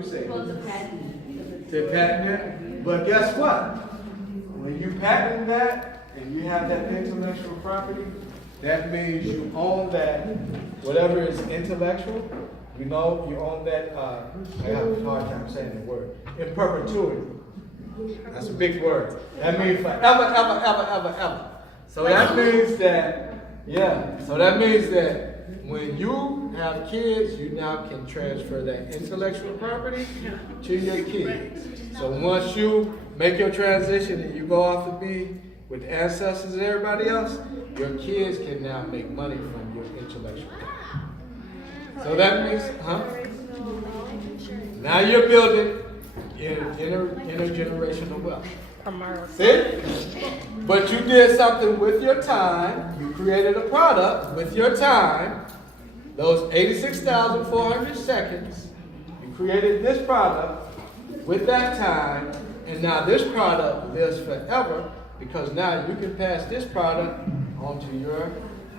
You say? To patent it. But guess what? When you patent that and you have that intellectual property, that means you own that, whatever is intellectual, you know, you own that, I have a hard time saying the word, in perpetuity. That's a big word. That means forever, ever, ever, ever, ever. So that means that, so that means that when you have kids, you now can transfer that intellectual property to your kids. So once you make your transition and you go off to be with the ancestors and everybody else, your kids can now make money from your intellectual property. So that means, now you're building intergenerational wealth. See? But you did something with your time. You created a product with your time. Those 86,400 seconds. You created this product with that time. And now this product lives forever because now you can pass this product on to your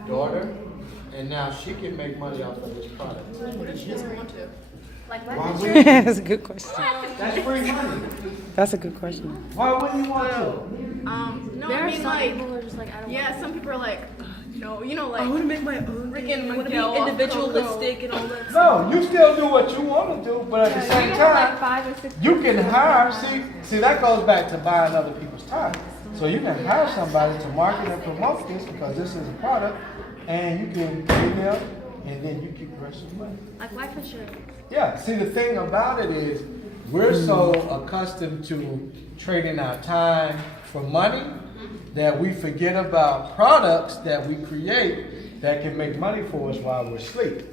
daughter. And now she can make money off of this product. What if she doesn't want to? That's a good question. That's free money. That's a good question. Why wouldn't you want to? No, There I are mean some like, people who are just like, I don't yeah, want some people are like, no, you know, like, I want to make my own freaking I want to be Miguel individualistic and all that stuff. No, you still do what you want to do, but at the same time, 5 or 6 you can hire, see that goes back to buying other people's time. So you can hire somebody to market and promote this because this is a product, and you can pay them, and then you keep the rest of the money. like life insurance. Yeah, see the thing about it is, we're so accustomed to trading our time for money that we forget about products that we create that can make money for us while we're asleep.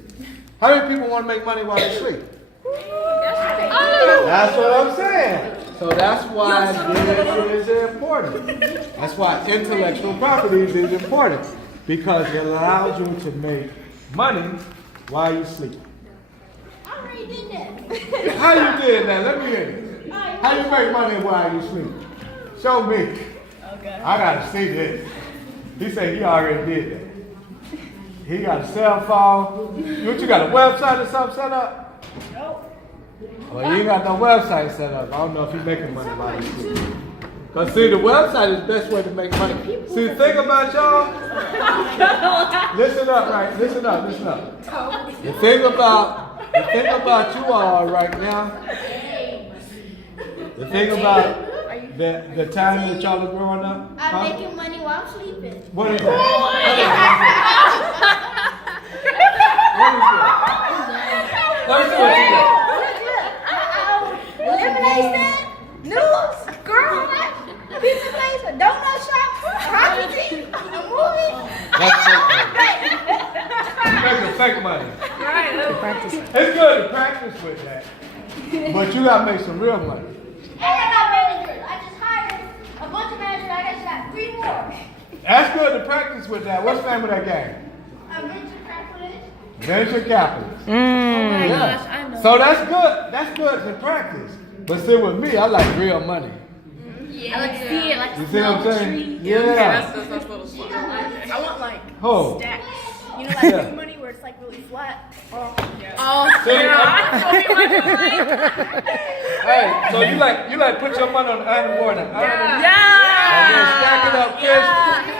How many people want to make money while they sleep? That's what I'm saying. So that's why this is important. That's why intellectual properties is important. Because it allows you to make money while you sleep. I already did that. How you did that? Let me hear it. How you make money while you sleep? Show me. okay. I gotta see this. He said he already did that. He got a cell phone. You got a website or something set up? Nope. Well, you ain't got no website set up. I don't know if you're making money while you sleep. Because see, the website is the best way to make money. See, the thing about y'all, listen up, right? Listen up, listen up. The thing about you all right now, the thing about the time that y'all are growing up, I'm making money while I'm sleeping. what is that? What is that? Let me see what you got. Lemonade stand, noodles, girl, pizza place, a donut shop, property, a movie. That's fake money. That's fake money. Right. It's good to practice with that, but you gotta make some real money. And I got managers. I just hired a bunch of managers. I just got 3 more. That's good to practice with that. What's the name of that game? A venture capitalist. Venture capitalist. Oh my Yeah. gosh, I know. So that's good. That's good to practice. But see, with me, I like real money. I like to see it, like You to see what I'm smell the saying? tree. Yeah. That's little fun. I want like Oh. stacks. You know, like Yeah. big money where it's like really flat. Oh, See, yeah. hey, so you like put your money on the iron board and iron it, Yeah. and then stack it up, Chris.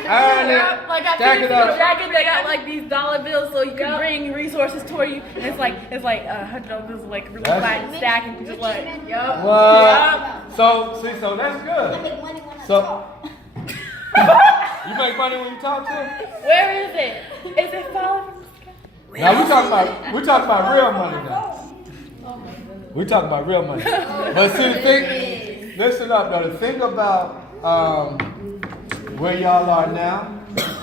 Iron it, Like I stack it up. jacket, they got like these dollar bills, so you can bring resources toward you. And it's like $100 bills, like really That's- flat and stack, and you just like, yup. What? So see, so that's I good. make money when I So- talk. You make money when you talk to him? Where is it? Is it falling from the sky? Now we talking about real money now. We talking about real money. But see the thing, listen up though. The thing about where y'all are now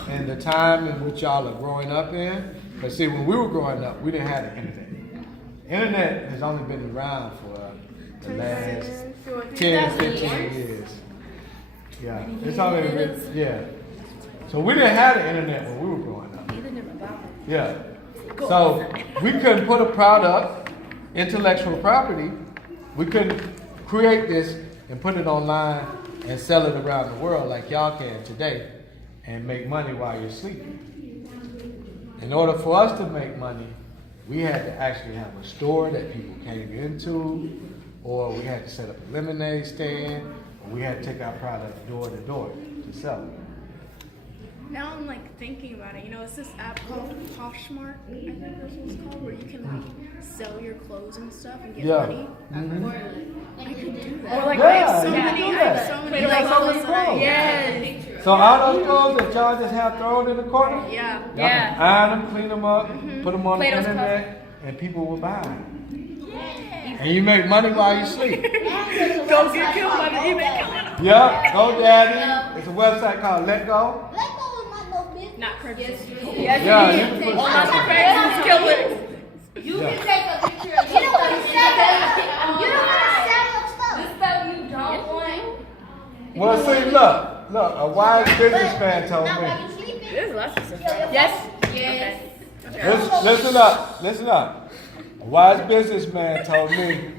and the time in which y'all are growing up in. Because see, when we were growing up, we didn't have the internet. Internet has only been around for the last 10, 15 years. Yeah, it's only been, yeah. So we didn't have the internet when we were growing up. Yeah. So we couldn't put a product, intellectual property, we couldn't create this and put it online and sell it around the world like y'all can today and make money while you're sleeping. In order for us to make money, we had to actually have a store that people came into, or we had to set up a lemonade stand, or we had to take our product door to door to sell it. Now I'm like thinking about it. You know, it's this app called Poshmark. I think that's what it's called, where you can like sell your clothes and stuff and get money. Mhm. I could do that. Or like Yeah, I have so you can many. do I have that. so many You got like so many clothes. Yes. So all those clothes that y'all just have thrown in the corner, Yeah. y'all can iron them, clean them up, put them on Play the those internet, and people will buy them. And you make money while you sleep. Go get killed by the eBay killer. Yep, GoDaddy. It's a website called Let Go. Let go of my little business. Not Craigslist. Yeah, you can put Not stuff the on. Craigslist killer. You can take a picture of you don't want to sell it. You don't want to sell your stuff. The stuff you don't want. Well, see, look, a wise businessman told Not me. while you sleeping. There's lots of stuff. Yes. Yes. Listen up. A wise businessman told me,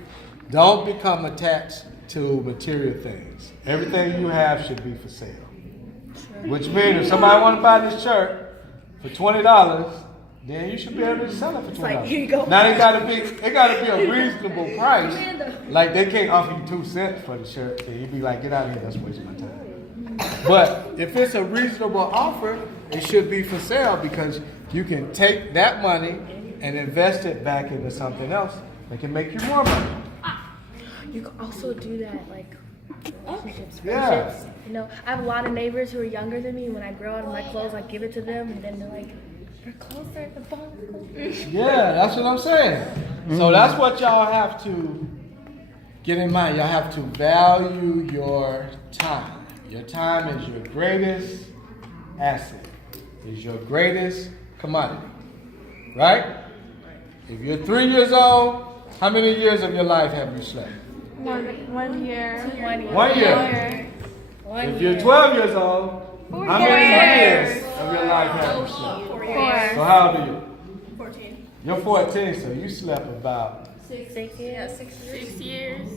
don't become attached to material things. Everything you have should be for sale. Which means if somebody want to buy this shirt for $20, then you should be able to sell it for $20. like, here you go. Now it gotta be a reasonable price. Like they can't offer you 2 cents for the shirt, then you'd be like, get out of here, that's wasting my time. But if it's a reasonable offer, it should be for sale because you can take that money and invest it back into something else that can make you more money. You can also do that, like relationships, Yeah. friendships. You know, I have a lot of neighbors who are younger than me. When I grow out of my clothes, I give it to them, and then they're like, "We're closer, the bond." Yeah, that's what I'm saying. So that's what y'all have to get in mind. Y'all have to value your time. Your time is your greatest asset. Is your greatest commodity. Right? If you're 3 years old, how many years of your life have you slept? 1 year. 1 year. If you're 12 years old, how many years of your life have you slept? 4 So years. how old are you? 14. You're 14, so you slept about 6 years, 6 years.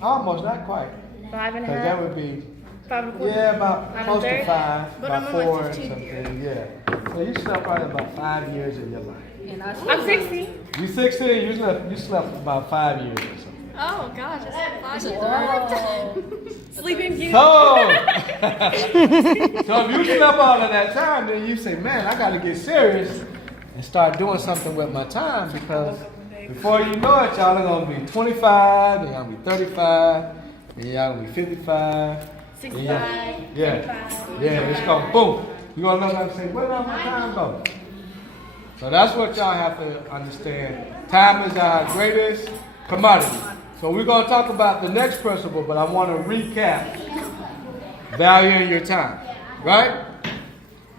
almost, not quite. 5 and a Because half, that would be, 5 and a quarter. yeah, about Five close and a to third? 5, But about I'm on 4 my or 15th something, yeah. So you slept probably about 5 years of your life. I'm 60. You 16, you slept about 5 years or something. Oh gosh, that's 5 years. Sleeping Beauty. So, so if you slept all of that time, then you say, man, I got to get serious and start doing something with my time because before you know it, y'all are going to be 25, then y'all going to be 35, then y'all going to be 55. 65. Yeah, it's going to boom. You're going to look up and say, where did all my time go? So that's what y'all have to understand. Time is our greatest commodity. So we're going to talk about the next principle, but I want to recap valuing your time, right?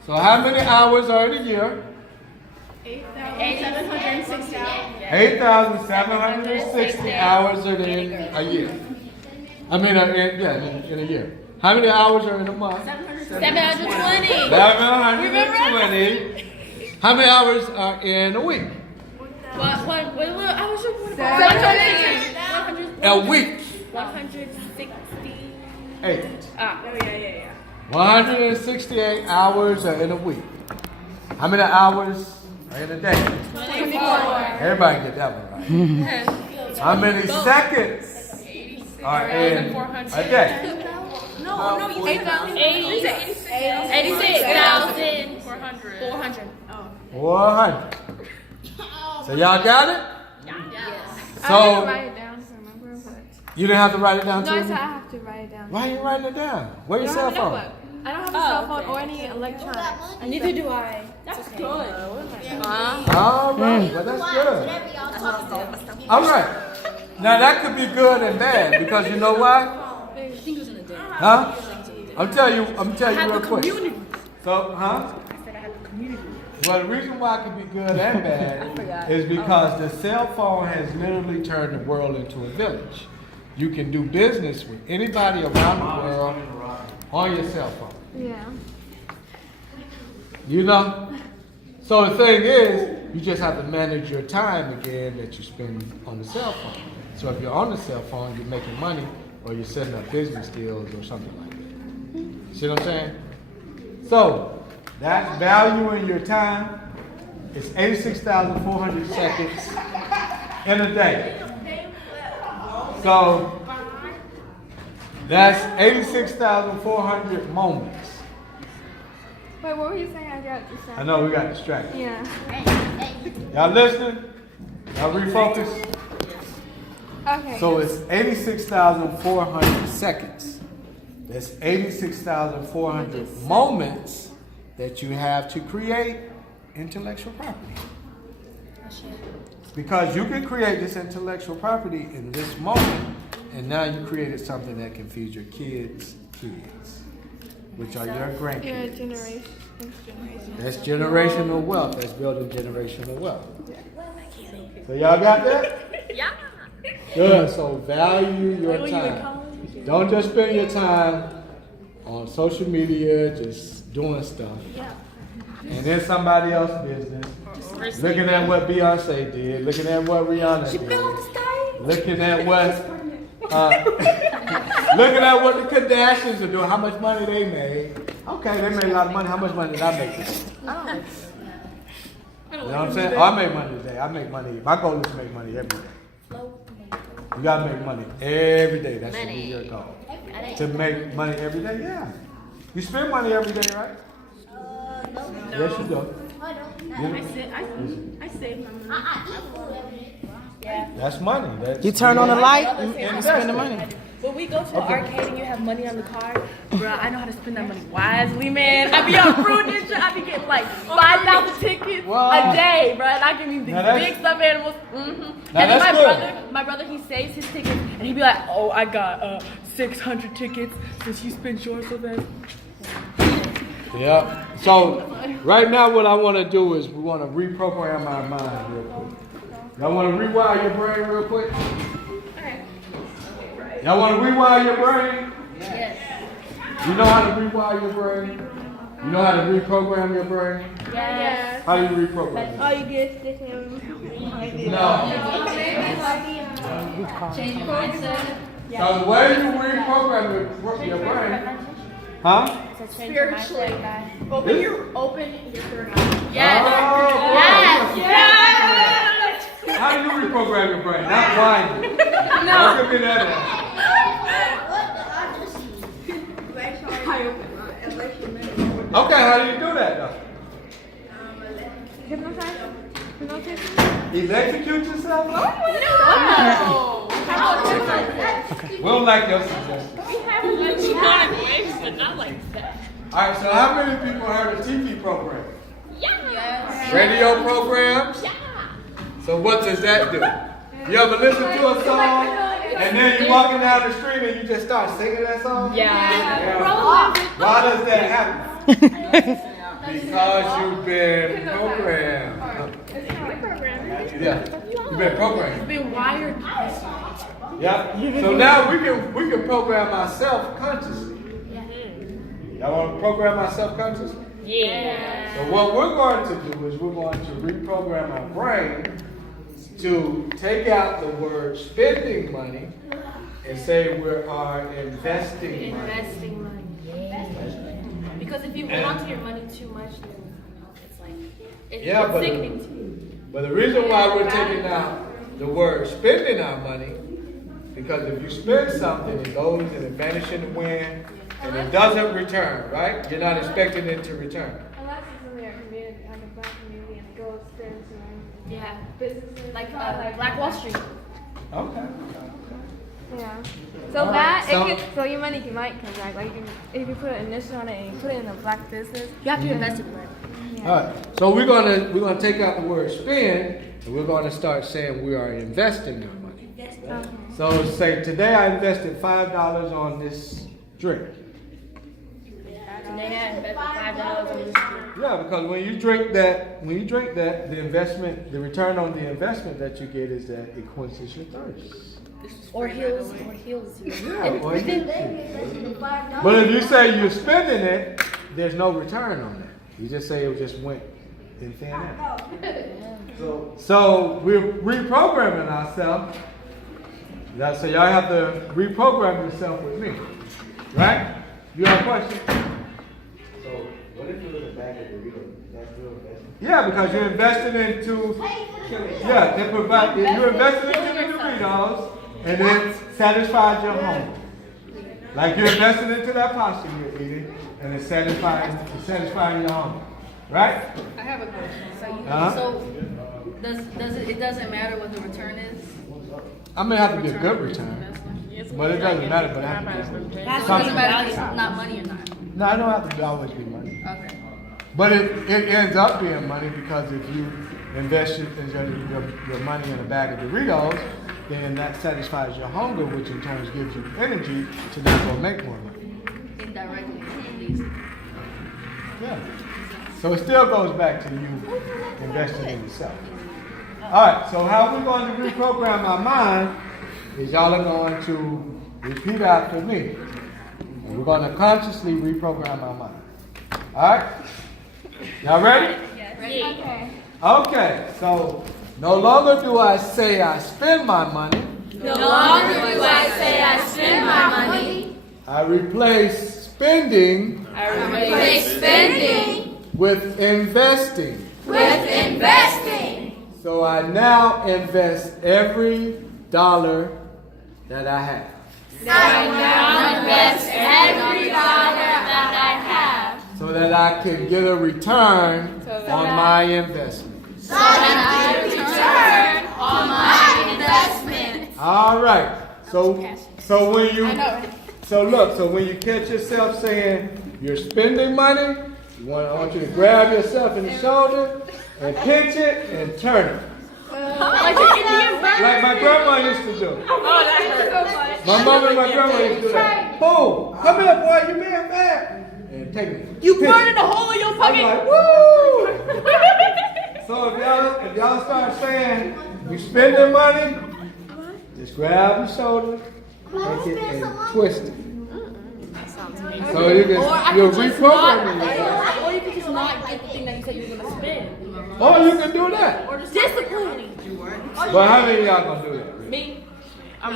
So how many hours are in a year? 8,760. 8,760 hours are in a year. I mean, in a year. How many hours are in a month? 720. 720. How many hours are in a week? What I was just 720. A week. 168. 8. Ah, oh yeah. 168 hours are in a week. How many hours are in a day? 24. Everybody get that one right. How many seconds are in a day? No, you 86,400. 400. So y'all got it? I So didn't write it down to remember, but you didn't have to write it down no, I too? said I have to write it down. Why are you writing it down? Where your I cell don't have a phone? notebook. I don't have a cell phone or any electronics. Neither do I. That's good. All right, well that's good. Whatever y'all talking about. All right. Now that could be good and bad because you know why? Huh? I'm telling you real quick. So, huh? Well, the reason why it can be good and bad is because the cell phone has literally turned the world into a village. You can do business with anybody around the world on your cell phone. Yeah. You know? So the thing is, you just have to manage your time again that you spend on the cell phone. So if you're on the cell phone, you're making money or you're setting up business deals or something like that. See what I'm saying? So, that's valuing your time. It's 86,400 seconds in a day. So that's 86,400 moments. Wait, what were you saying? I got distracted. I know we got distracted. Yeah. Y'all listening? Y'all refocus? Okay. So it's 86,400 seconds. That's 86,400 moments that you have to create intellectual property. Because you can create this intellectual property in this moment, and now you created something that can feed your kids' kids, which are your Yeah, grandkids. generation. That's generational wealth. That's building generational wealth. So y'all got that? Yeah. Good. So value your time. Don't just spend your time on social media just doing stuff. And then somebody else's business. Looking at what Beyonce did, looking at what Rihanna did. Looking at what looking at what the Kardashians are doing, how much money they made. Okay, they made a lot of money. How much money did I make today? You know what I'm saying? Oh, I make money today. I make money. My goal is to make money every day. You gotta make money every day. That should be your goal. To make money every day, yeah. You spend money every day, right? Yes, you do. I save my money. That's money. That's You turn on the light, you spend the money. When we go to an arcade and you have money on the card, bro, I know how to spend that money wisely, man. I be on fruit and shit. I be getting like 5,000 tickets a day, bro. And I give me these big stuffed animals. And then my brother, he saves his tickets and he be like, oh, I got 600 tickets since you spent yours so fast. Yeah. So right now what I want to do is we want to reprogram our mind real quick. Y'all want to rewire your brain real quick? Y'all want to rewire your brain? Yes. You know how to rewire your brain? You know how to reprogram your brain? Yes. How do you reprogram it? Oh, you get stick him. No. So the way you reprogram your brain, huh? Spiritually. Open your third eye. Yes. How do you reprogram your brain? Not blindly. No. Give me that. Okay, how do you do that though? Electrocute yourself? No. We don't like your suggestion. Alright, so how many people heard of TV programs? Radio programs? So what does that do? You ever listen to a song and then you're walking down the street and you just start singing that song? Yeah. Why does that happen? Because you've been programmed. Yeah, you've been programmed. You've been wired. Yeah. So now we can program ourselves consciously. Y'all want to program ourselves consciously? Yeah. So what we're going to do is we're going to reprogram our brain to take out the word spending money and say we are investing money. Investing money. Because if you hold on to your money too much, then it's like it's sickening to you. But the reason why we're taking out the word spending our money, because if you spend something, it goes and it vanishes in the wind and it doesn't return, right? You're not expecting it to return. Unless it's in their community, like a black community, and it goes spends and Yeah. businesses. Like Black Wall Street. Okay. Yeah. So All right, that so- so your money might come back. Like if you put an initial on it and you put it in a black business, You have to invest it right. All right. So we're gonna take out the word spend and we're gonna start saying we are investing our money. So say today I invested $5 on this drink. Today I invested $5 on this. Yeah, because when you drink that, the investment, the return on the investment that you get is that it quenches your thirst. Or heals. Yeah, or it hits you. But if you say you're spending it, there's no return on that. You just say it just went in thin air. So we're reprogramming ourselves. So y'all have to reprogram yourself with me, right? You have a question? So Yeah, because you're investing into, yeah, they provide, you're investing into the Doritos, and it satisfies your hunger. Like you're investing into that pasta you're eating, and it's satisfying your hunger. Right? I have a question. Uh-huh. It doesn't matter what the return is? I may have to be a good return, but it doesn't matter. But I have to be It doesn't matter if it's not money or not. no, I don't have to always be money. Okay. But it ends up being money because if you invest your money in a bag of Doritos, then that satisfies your hunger, which in turn gives you energy to therefore make more money. Indirectly, at least. Yeah. So it still goes back to you investing in yourself. All right, so how we're going to reprogram our mind is y'all are going to repeat after me. And we're going to consciously reprogram our mind. All right? Y'all ready? Yes. Okay. Okay, so no longer do I say I spend my money. No longer do I say I spend my money. I replace spending with investing. So I now invest every dollar that I have. So that I can get a return on my investment. All right. So when you catch yourself saying you're spending money, I want you to grab yourself in the shoulder and pinch it and turn it. Like my grandma used to do. My mom and my grandma used to do that. Boom! Come here, boy, you being bad. And take it. You burning a hole in your pocket. I'm like, woo! So if y'all start saying you spending money, just grab your shoulder, take it and twist it. So you'll reprogram yourself. Or you can just not get the thing that you said you were going to spend. Or you can do that. Or just discipline. But how many of y'all gonna do that? Me. If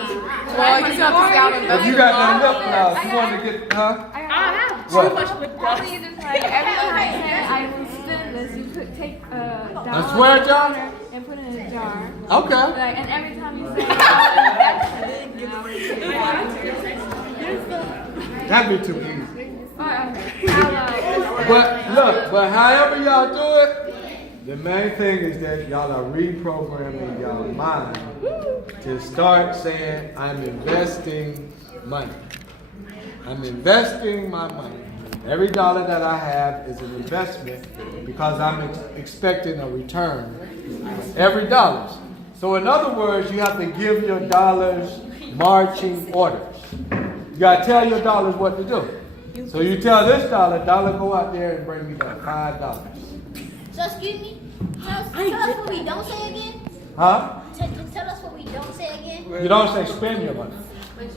you got that lip gloss, you want to get, huh? I have What? too much lip gloss. Probably just like every time I say I will spend this, you could take a dollar A swear jar? and put it in a jar. Okay. Like, and every time you say That'd be too easy. okay. But however y'all do it, the main thing is that y'all are reprogramming y'all mind to start saying, I'm investing money. I'm investing my money. Every dollar that I have is an investment because I'm expecting a return. Every dollar. So in other words, you have to give your dollars marching orders. You got to tell your dollars what to do. So you tell this dollar go out there and bring me that $5. So excuse me. Tell us what we don't say again. Huh? Tell us what we don't say again. You don't say spend your money.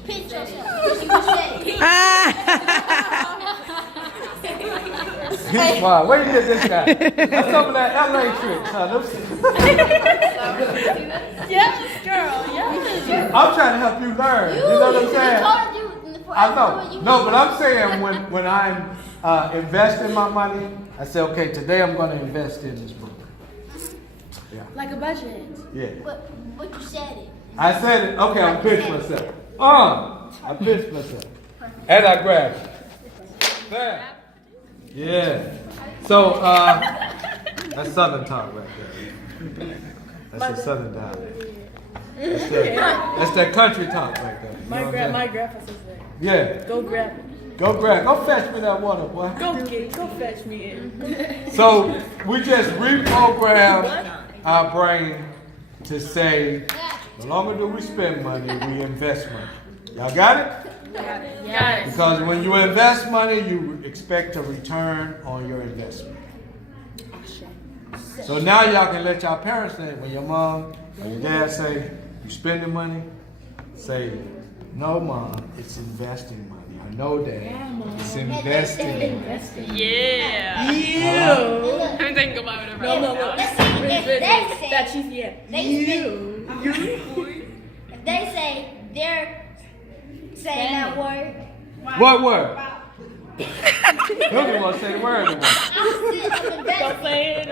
Pinch yourself. You just said it. He's wild. Where you get this guy? That's some of that LA trick. Yes, girl. Yes. I'm trying to help you learn. You know what I'm saying? I know. No, but I'm saying when I'm investing my money, I say, okay, today I'm going to invest in this book. Yeah. Like a budget. Yeah. But you said it. I said it. Okay, I pinched myself. I pinched myself. And I grabbed it. There. Yeah. So, that's Southern talk right there. That's a Southern dialect. That's that country talk right there. My grandpa says that. Yeah. Go grab it. Go fetch me that water, boy. Go fetch me in. So we just reprogram our brain to say, no longer do we spend money, we invest money. Y'all got it? Yes. Because when you invest money, you expect a return on your investment. So now y'all can let y'all parents say, when your mom or your dad say, you spending money, say, no, Mom, it's investing money. I know, Dad, it's investing. Yeah. I'm thinking about it right now. Let's see if they say they're saying that word. What word? You don't even want to say the word anymore. Don't say it.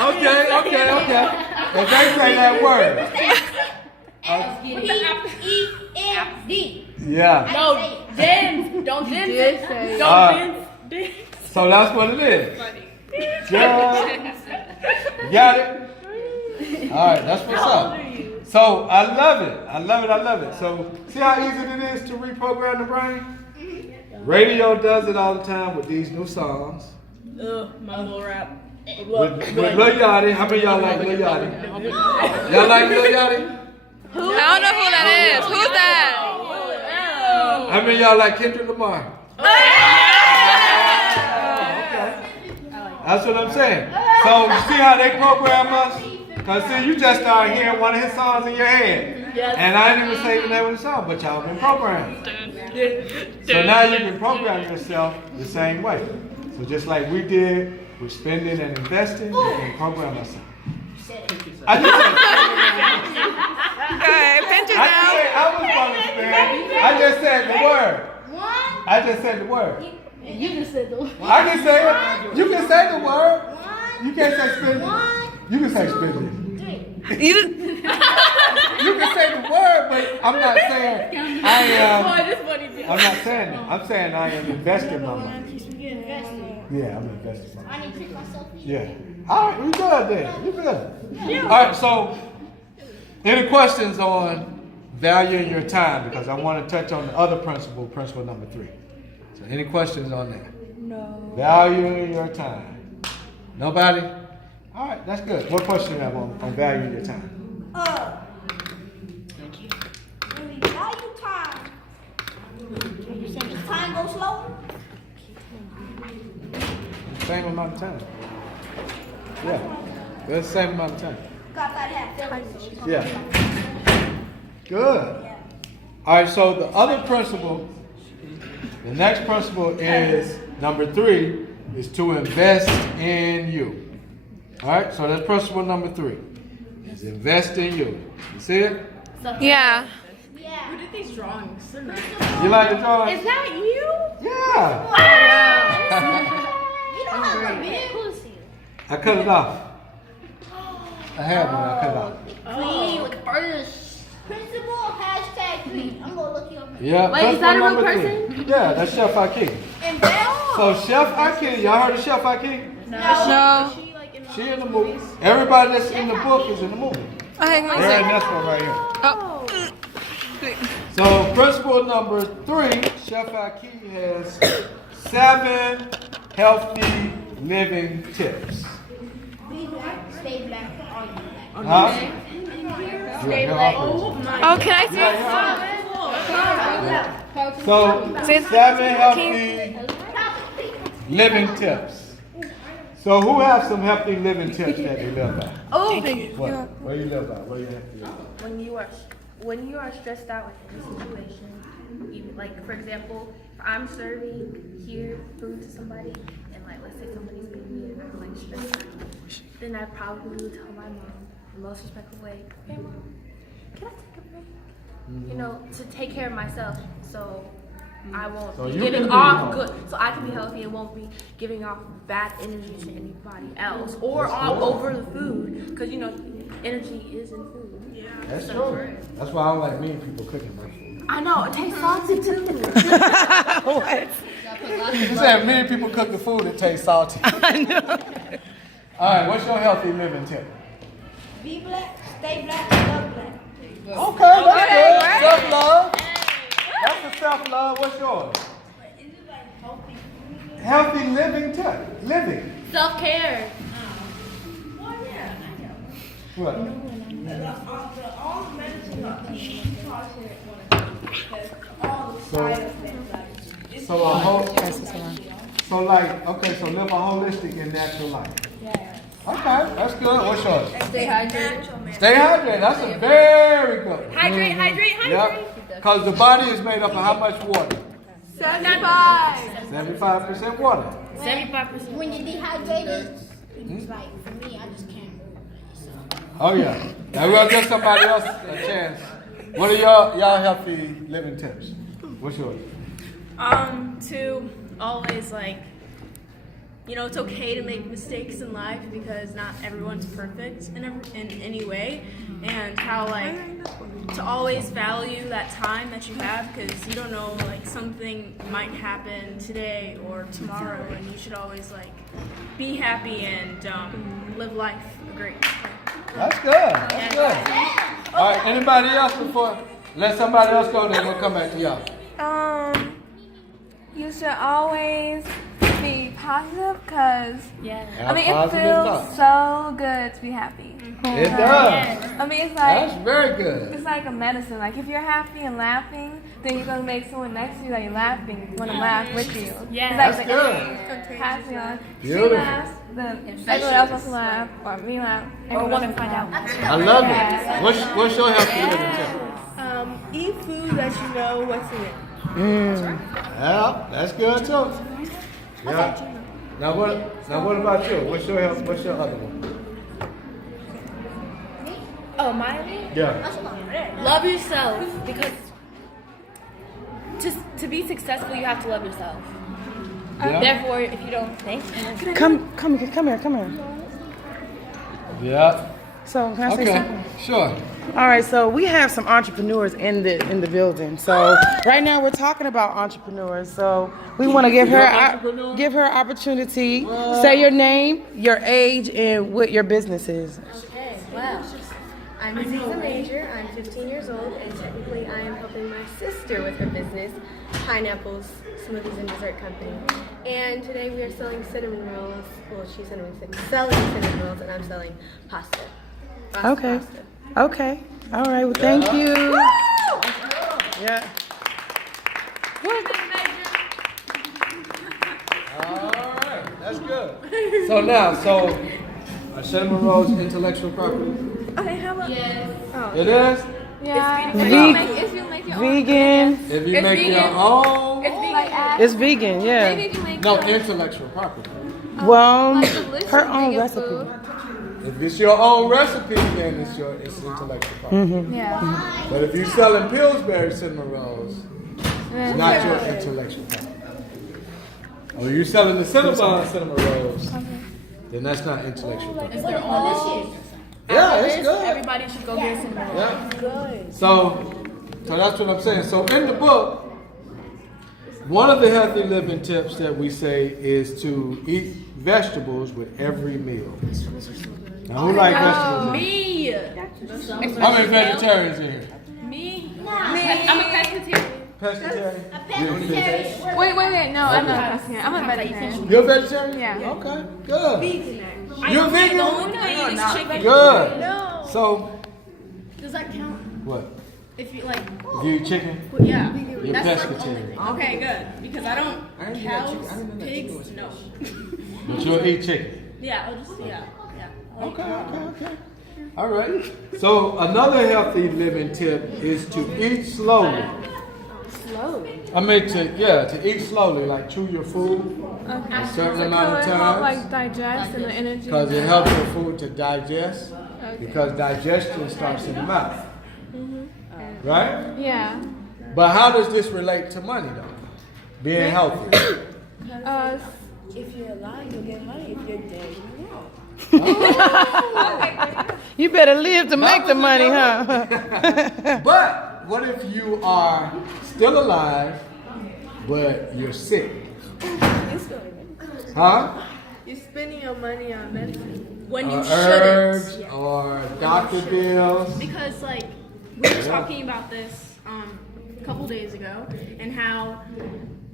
Okay. If they say that word. S-P-E-N-D. Yeah. No, dance. Don't dance did it. say it. Don't dance. So that's what it is. You got it? All right, that's what's up. So I love it. So see how easy it is to reprogram the brain? Radio does it all the time with these new songs. My little rap. With Lil Yachty. How many of y'all like Lil Yachty? Y'all like Lil Yachty? I don't know who that is. Who's that? How many of y'all like Kendrick Lamar? That's what I'm saying. So you see how they program us? Because see, you just started hearing one of his songs in your head. And I didn't even say the name of the song, but y'all been programmed. So now you can program yourself the same way. So just like we did with spending and investing, you can program yourself. I was going to spend. I just said the word. I just said the word. You just said the word. I can say it. You can say the word. You can't say spending. You can say spending. You can say the word, but I'm not saying I am. I'm not saying that. I'm saying I am investing my money. Yeah, I'm investing my money. I need to pick myself. Yeah. All right, we good then. You good. All right, so any questions on valuing your time? Because I want to touch on the other principle, principle number 3. So any questions on that? No. Valuing your time. Nobody? All right, that's good. What question do you have on valuing your time? When we value time, does time go slower? Same amount of time. Yeah. That's the same amount of time. Got that hat. Yeah. Good. All right, so the other principle, the next principle is number 3, is to invest in you. All right, so that's principle number 3, is invest in you. You see it? Yeah. Who did these drawings? You like the drawing? Is that you? Yeah. You don't have a big pussy. I cut it off. I had one, I cut it off. Clean with first. Principal hashtag clean. I'm gonna look you up. Yeah. Wait, is that a real number person? 3. Yeah, that's Chef Aki. And then, So Chef Aki, y'all heard of Chef Aki? No. She in the movie. Everybody that's in the book is in the movie. Okay, They're in this one right here. Oh. So principle number 3, Chef Aki has 7 healthy living tips. be black, stay black, or you black. Huh? Stay Yeah, black. Oh, can I see? So 7 healthy living tips. So who have some healthy living tips that they live by? Oh, What? Where you live by? Where you have to live by? when you are stressed out with any situation, you, like for example, if I'm serving here food to somebody and like let's say somebody's being mean and I'm like stressed out, then I probably would tell my mom in the most respectful way, hey mom, can I take a break? You know, to take care of myself so I won't So be you giving can be off healthy. good, so I can be healthy and won't be giving off bad energy to anybody else or all over the food, because you know energy is in food. That's true. That's why I don't like mean people cooking my food. I know, it tastes salty too. You said many people cook the food that tastes salty. I know. All right, what's your healthy living tip? Be black, stay black, love black. Okay, that's good. Self-love. That's a self-love. What's yours? Is it like healthy food? Healthy living tip. Living. self-care. Well, yeah, I know. What? All the medicine talks here because all the side effects, like, it's So a whole. So like, okay, so live a holistic and natural life. yeah. Okay, that's good. What's yours? Stay hydrated. Stay hydrated. That's a very good. Hydrate. Yep. Because the body is made up of how much water? 75. 75% water. 75%. When you're dehydrated, it's like, for me, I just can't move. So. Oh yeah. Now we'll give somebody else a chance. What are y'all healthy living tips? What's yours? To always you know, it's okay to make mistakes in life because not everyone's perfect in any way, and how like to always value that time that you have because you don't know, like something might happen today or tomorrow, and you should always like be happy and live life great. That's good. That's good. All right, anybody else before? Let somebody else go, then we'll come back to y'all. You should always be positive because I mean it Positive feels thoughts. so good to be happy. It does. I mean it's like That's very good. it's like a medicine. Like if you're happy and laughing, then you're gonna make someone next to you that you're laughing want to laugh with you. Yeah. It's That's like good. passing on. Beautiful. She laughs, then everyone else wants to laugh, or me laugh, Or want to find out. I love it. What's your healthy living tip? Eat food that you know what's in it. Yeah, that's good too. Yeah. Now what about you? What's your other one? Oh, mine? Yeah. Love yourself because just to be successful, you have to love yourself. Yeah. Therefore, if you don't think, Come here. Yeah. So can I say Okay. something? Sure. All right, so we have some entrepreneurs in the building. So right now we're talking about entrepreneurs. So we want to give You're her an entrepreneur? give her opportunity. Say your name, your age, and what your business is. Okay, well, I'm Aziza Major. I'm 15 years old, and technically I am helping my sister with her business, Pineapples Smoothies and Dessert Company. And today we are selling cinnamon rolls. Well, she's selling cinnamon rolls, and I'm selling pasta. Okay. Pasta. Okay. All right. Well, thank you. Yeah. All right. That's good. So now, are cinnamon rolls intellectual property? Okay, how about It is? yeah? Ve- If you make your own vegan. If you It's make your vegan. own. like add It's vegan. maybe Yeah. if you make No, your intellectual property. Well, like delicious her own vegan recipe. food. If it's your own recipe, then it's intellectual property. Yeah. But if you're selling Pillsbury cinnamon rolls, it's not your intellectual property. Or you're selling the Cinnabon cinnamon rolls, then that's not intellectual property. it's their own. Yeah, it's good. Everybody should go get cinnamon rolls. Yeah. So that's what I'm saying. So in the book, one of the healthy living tips that we say is to eat vegetables with every meal. Now, who like vegetables? Me. How many vegetarians in here? Me. I'm a pescatarian. Pescatarian? Pescatarian. Wait. No, I'm not a pescatarian. I'm a vegetarian. You're a vegetarian? Yeah. Okay, good. You're The vegan? only thing I eat is chicken. Good. No. So, Does that count? what? If you like, If you eat chicken? yeah. You're That's like pescatarian. okay, good. Because I don't cows, pigs, no. But you'll eat chicken. Yeah, I'll just yeah. Okay. All right. So another healthy living tip is to eat slowly. Slowly? I mean to eat slowly, like chew your food a certain amount of So it help, like times. digest and the energy. Because it helps your food to digest. Because digestion starts in the mouth. Right? Yeah. But how does this relate to money though? Being healthy. If you're alive, you'll get money. If you're dead, you won't. You better live to make the money, huh? But what if you are still alive, but you're sick? Huh? You're spending your money on medicine. When you Herbs shouldn't. or doctor bills. Because like we were talking about this a couple days ago, and how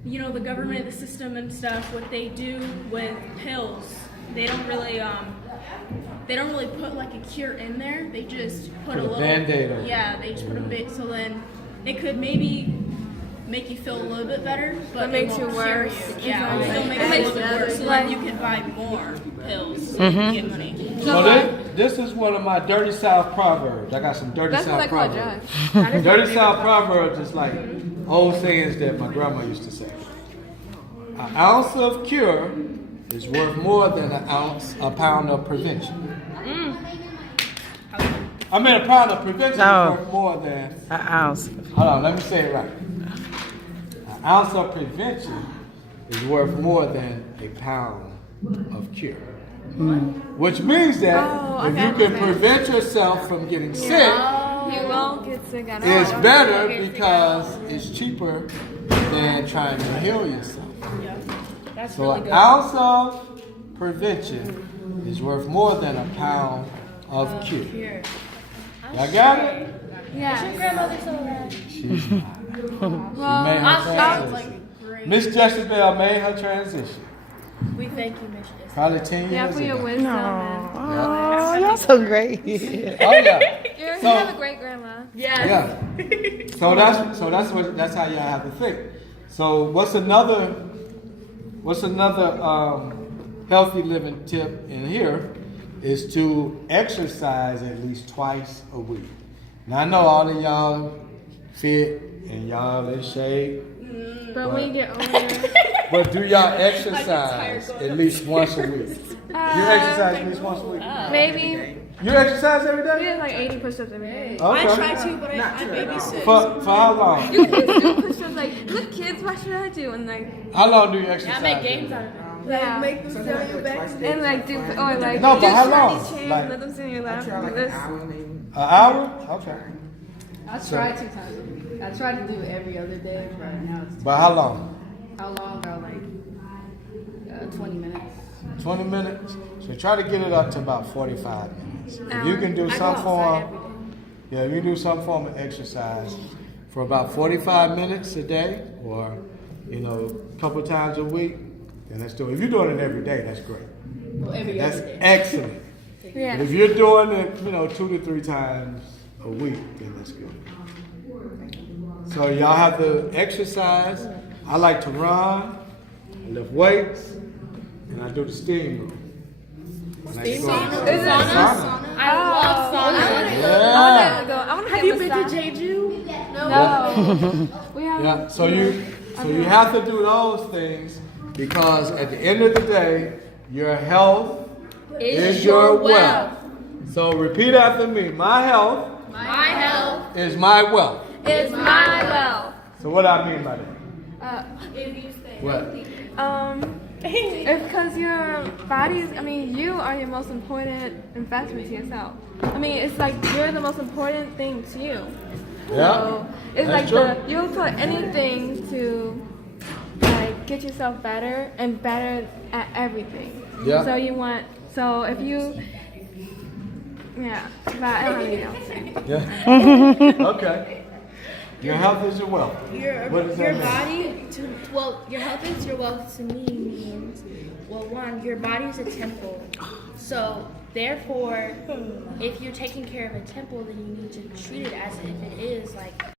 the government, the system and stuff, what they do with pills, they don't really put like a cure in there. They just put a little Band-Aid on it. Yeah, they just put a bit, so then they could maybe make you feel a little bit better, but It makes won't you cure worse. you. Yeah, it still makes you a little bit worse. So then you can buy more pills so you can get money. So this is one of my Dirty South proverbs. I got some Dirty That's what South I call proverbs. Josh. Dirty South proverbs is like old sayings that my grandma used to say. An ounce of cure is worth more than a pound of prevention. I mean, a pound of prevention No. is worth more than. An ounce. Hold on, let me say it right. An ounce of prevention is worth more than a pound of cure. Which means that if you can prevent yourself from getting sick, You won't get sick at all. it's better because it's cheaper than trying to heal yourself. That's So really an good. ounce of prevention is worth more than a pound of cure. Y'all got it? Yeah. Your grandmother still around? She's not. She made her transition. Miss Jezebel made her transition. We thank you, Miss Jessica. Probably 10 Yeah, years for your ago. wisdom. Oh, y'all so great. Oh yeah. You have a great grandma. Yeah. So that's how y'all have to think. So what's another healthy living tip in here is to exercise at least twice a week. Now I know all of y'all fit and y'all in shape, But when you get older, but do y'all exercise at least once a week? You exercise at least once a week? maybe You exercise every we day? did like 80 push-ups every day. Okay. I try to, but I babysit. For how long? You do push-ups like, look kids, what should I do? And like, How long do you exercise? I make games out of it. yeah. Make them sell you back. And like do, or like No, do but how shorty long? chairs, Like- let them sit in your lap. Like this. An hour? Okay. I try 2 times a week. I try to do it every other day, but now it's But how long? how long are like 20 minutes. 20 minutes? So try to get it up to about 45 minutes. If you can do some form, yeah, if you do some form of exercise for about 45 minutes a day or, a couple times a week, then let's do it. If you're doing it every day, that's great. Well, every That's other day. excellent. Yeah. But if you're doing it, 2 to 3 times a week, then that's good. So y'all have to exercise. I like to run, I lift weights, and I do the steam room. Steam room? Sauna. I love sauna. Yeah. I want to Have you been to Jeju? No. We have. Yeah. So you have to do those things because at the end of the day, your health is your wealth. So repeat after me. My health My health is my wealth. It's my wealth. So what do I mean by that? What? It's because your body is, you are your most important investment to yourself. It's like you're the most important thing to you. Yeah. So it's That's like true. you'll put anything to get yourself better and better at everything. Yeah. So if you, but I don't really know what to say. Yeah. Okay. Your health is your wealth. What does that mean? Your health is your wealth to me means, one, your body is a temple. So, therefore, if you're taking care of a temple, then you need to treat it as if it is like